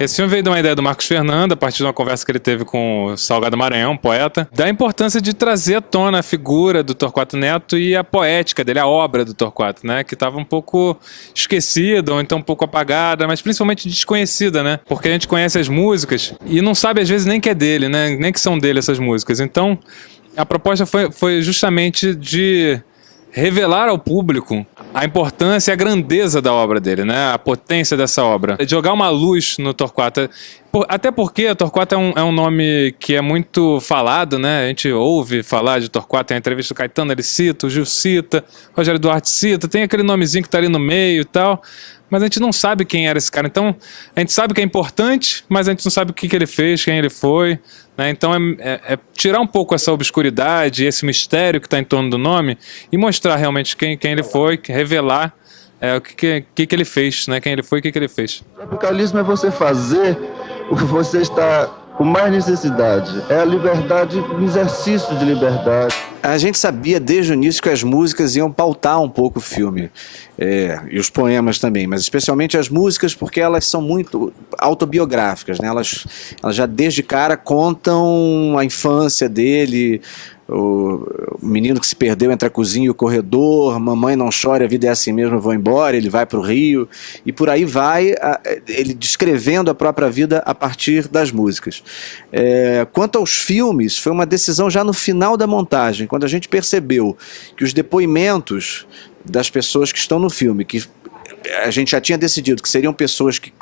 Esse filme veio de uma ideia do Marcos Fernando, a partir de uma conversa que ele teve com o Salgado Maranhão, poeta, da importância de trazer à tona a figura do Torquato Neto e a poética dele, a obra do Torquato, né? Que estava um pouco esquecida, ou então um pouco apagada, mas principalmente desconhecida, né? Porque a gente conhece as músicas e não sabe às vezes nem que é dele, né? Nem que são dele essas músicas. Então, a proposta foi justamente de revelar ao público a importância e a grandeza da obra dele, né? A potência dessa obra. De jogar uma luz no Torquato. Até porque o Torquato é um nome que é muito falado, né? A gente ouve falar de Torquato, tem a entrevista do Caetano, ele cita, o Gil cita, o Rogério Duarte cita, tem aquele nomezinho que tá ali no meio e tal, mas a gente não sabe quem era esse cara. Então, a gente sabe que é importante, mas a gente não sabe o que ele fez, quem ele foi, né? Então, é tirar um pouco essa obscuridade, esse mistério que está em torno do nome e mostrar realmente quem ele foi, revelar o que ele fez, né? Quem ele foi e o que ele fez. O tropicalismo é você fazer o que você está com mais necessidade. É a liberdade, um exercício de liberdade. A gente sabia desde o início que as músicas iam pautar um pouco o filme, e os poemas também, mas especialmente as músicas, porque elas são muito autobiográficas, né? Elas já desde cara contam a infância dele, o menino que se perdeu entre a cozinha e o corredor, mamãe não chore, a vida é assim mesmo, eu vou embora, ele vai para o Rio, e por aí vai, ele descrevendo a própria vida a partir das músicas. Quanto aos filmes, foi uma decisão já no final da montagem, quando a gente percebeu que os depoimentos das pessoas que estão no filme, que a gente já tinha decidido que seriam pessoas que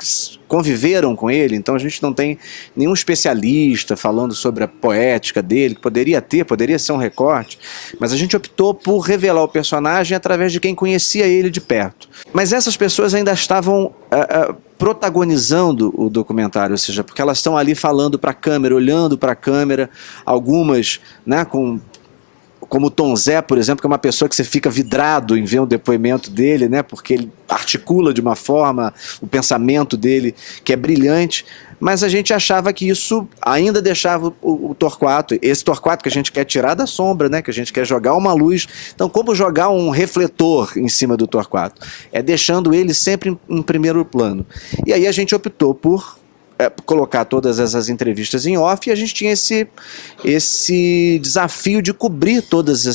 conviveram com ele, então a gente não tem nenhum especialista falando sobre a poética dele, que poderia ser um recorte, mas a gente optou por revelar o personagem através de quem conhecia ele de perto. Mas essas pessoas ainda estavam protagonizando o documentário, ou seja, porque elas estão ali falando para a câmera, olhando para a câmera, algumas, né, como o Tom Zé, por exemplo, que é uma pessoa que você fica vidrado em ver o depoimento dele, né? Porque ele articula de uma forma o pensamento dele que é brilhante, mas a gente achava que isso ainda deixava o Torquato, esse Torquato que a gente quer tirar da sombra, né? Que a gente quer jogar uma luz. Então, como jogar um refletor em cima do Torquato? É deixando ele sempre em primeiro plano. E aí a gente optou por colocar todas essas entrevistas em off, e a gente tinha esse desafio de cobrir todas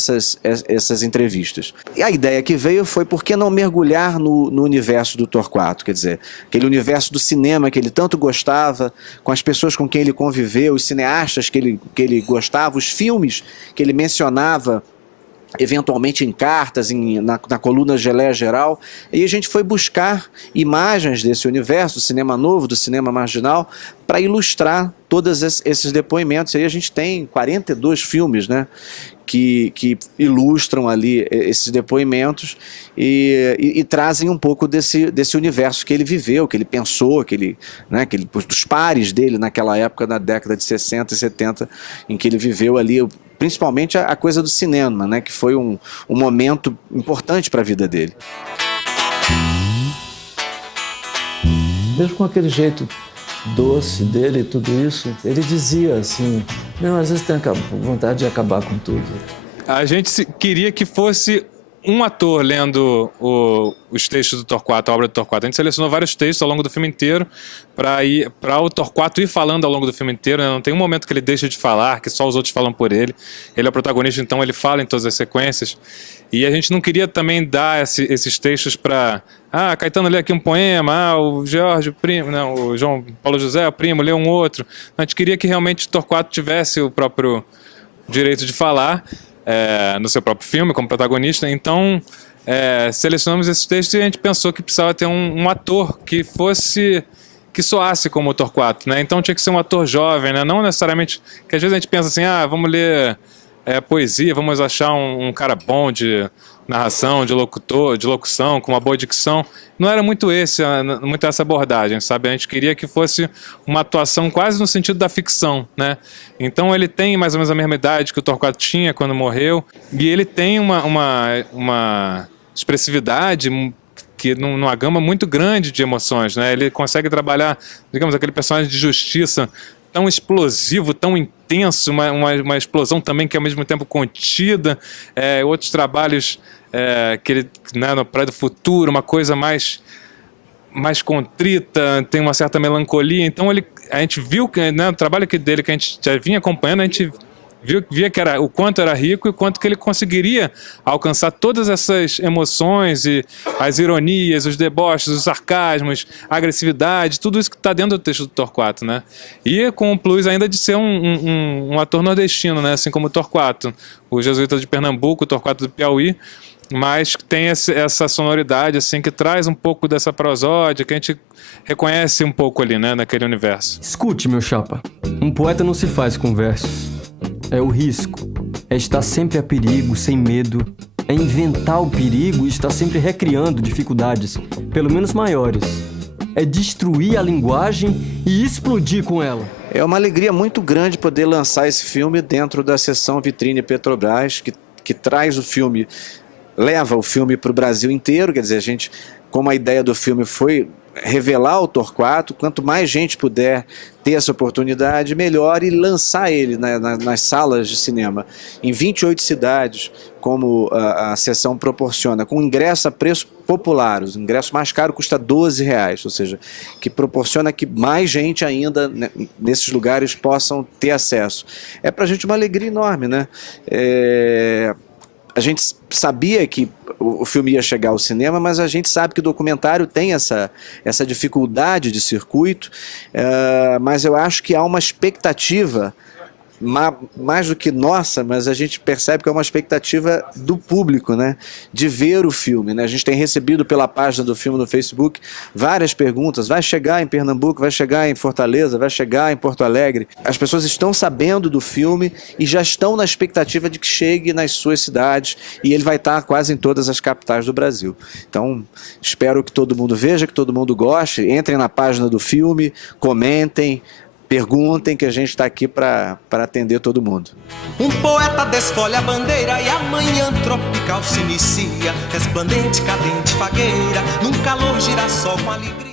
essas entrevistas. E a ideia que veio foi: por que não mergulhar no universo do Torquato? Quer dizer, aquele universo do cinema que ele tanto gostava, com as pessoas com quem ele conviveu, os cineastas que ele gostava, os filmes que ele mencionava eventualmente em cartas, na coluna Geleia Geral, e a gente foi buscar imagens desse universo, do cinema novo, do cinema marginal, para ilustrar todos esses depoimentos. Aí a gente tem 42 filmes, né, que ilustram ali esses depoimentos e trazem um pouco desse universo que ele viveu, que ele pensou, dos pares dele naquela época, na década de 60 e 70, em que ele viveu ali, principalmente a coisa do cinema, né, que foi um momento importante para a vida dele. Mesmo com aquele jeito doce dele e tudo isso, ele dizia assim: não, às vezes tem vontade de acabar com tudo. A gente queria que fosse um ator lendo os textos do Torquato, a obra do Torquato. A gente selecionou vários textos ao longo do filme inteiro para o Torquato ir falando ao longo do filme inteiro, né? Não tem um momento que ele deixa de falar, que só os outros falam por ele. Ele é o protagonista, então ele fala em todas as sequências. E a gente não queria também dar esses textos para... Caetano lê aqui um poema, o Jorge, o primo, não, o João Paulo José, o primo, lê um outro. A gente queria que realmente o Torquato tivesse o próprio direito de falar no seu próprio filme, como protagonista. Então, selecionamos esses textos e a gente pensou que precisava ter um ator que soasse como o Torquato, né? Então tinha que ser um ator jovem, né? Não necessariamente... que às vezes a gente pensa assim, vamos ler poesia, vamos achar um cara bom de narração, de locução, com uma boa dicção. Não era muito essa abordagem, sabe? A gente queria que fosse uma atuação quase no sentido da ficção, né? Então ele tem mais ou menos a mesma idade que o Torquato tinha quando morreu, e ele tem uma expressividade que numa gama muito grande de emoções, né? Ele consegue trabalhar, digamos, aquele personagem de justiça tão explosivo, tão intenso, uma explosão também que ao mesmo tempo contida, outros trabalhos que ele, né, no Praia do Futuro, uma coisa mais mais contrita, tem uma certa melancolia. Então a gente viu, né, o trabalho dele que a gente já vinha acompanhando, a gente via que o quanto era rico e o quanto que ele conseguiria alcançar todas essas emoções e as ironias, os deboches, os sarcasmos, a agressividade, tudo isso que está dentro do texto do Torquato, né? E com o plus ainda de ser um ator nordestino, né? Assim como o Torquato, o jesuíta de Pernambuco, o Torquato do Piauí, mas tem essa sonoridade assim que traz um pouco dessa prosódia que a gente reconhece um pouco ali, né, naquele universo. Escute, meu chapa, um poeta não se faz com versos. É o risco, é estar sempre a perigo, sem medo, é inventar o perigo e estar sempre recriando dificuldades, pelo menos maiores. É destruir a linguagem e explodir com ela. É uma alegria muito grande poder lançar esse filme dentro da seção Vitrine Petrobras, que traz o filme, leva o filme para o Brasil inteiro. Quer dizer, a gente, como a ideia do filme foi revelar o Torquato, quanto mais gente puder ter essa oportunidade, melhor, e lançar ele nas salas de cinema em 28 cidades, como a sessão proporciona, com ingresso a preço popular. O ingresso mais caro custa R$12, ou seja, que proporciona que mais gente ainda, né, nesses lugares possam ter acesso. É para a gente uma alegria enorme, né? A gente sabia que o filme ia chegar ao cinema, mas a gente sabe que o documentário tem essa dificuldade de circuito, mas eu acho que há uma expectativa, mais do que nossa, mas a gente percebe que é uma expectativa do público, né, de ver o filme, né? A gente tem recebido pela página do filme no Facebook várias perguntas: vai chegar em Pernambuco, vai chegar em Fortaleza, vai chegar em Porto Alegre? As pessoas estão sabendo do filme e já estão na expectativa de que chegue nas suas cidades, e ele vai estar quase em todas as capitais do Brasil. Então, espero que todo mundo veja, que todo mundo goste. Entrem na página do filme, comentem, perguntem, que a gente está aqui para atender todo mundo. Um poeta desfolha a bandeira e a manhã tropical se inicia, resplandente, cadente, fagueira, num calor girassol com alegria.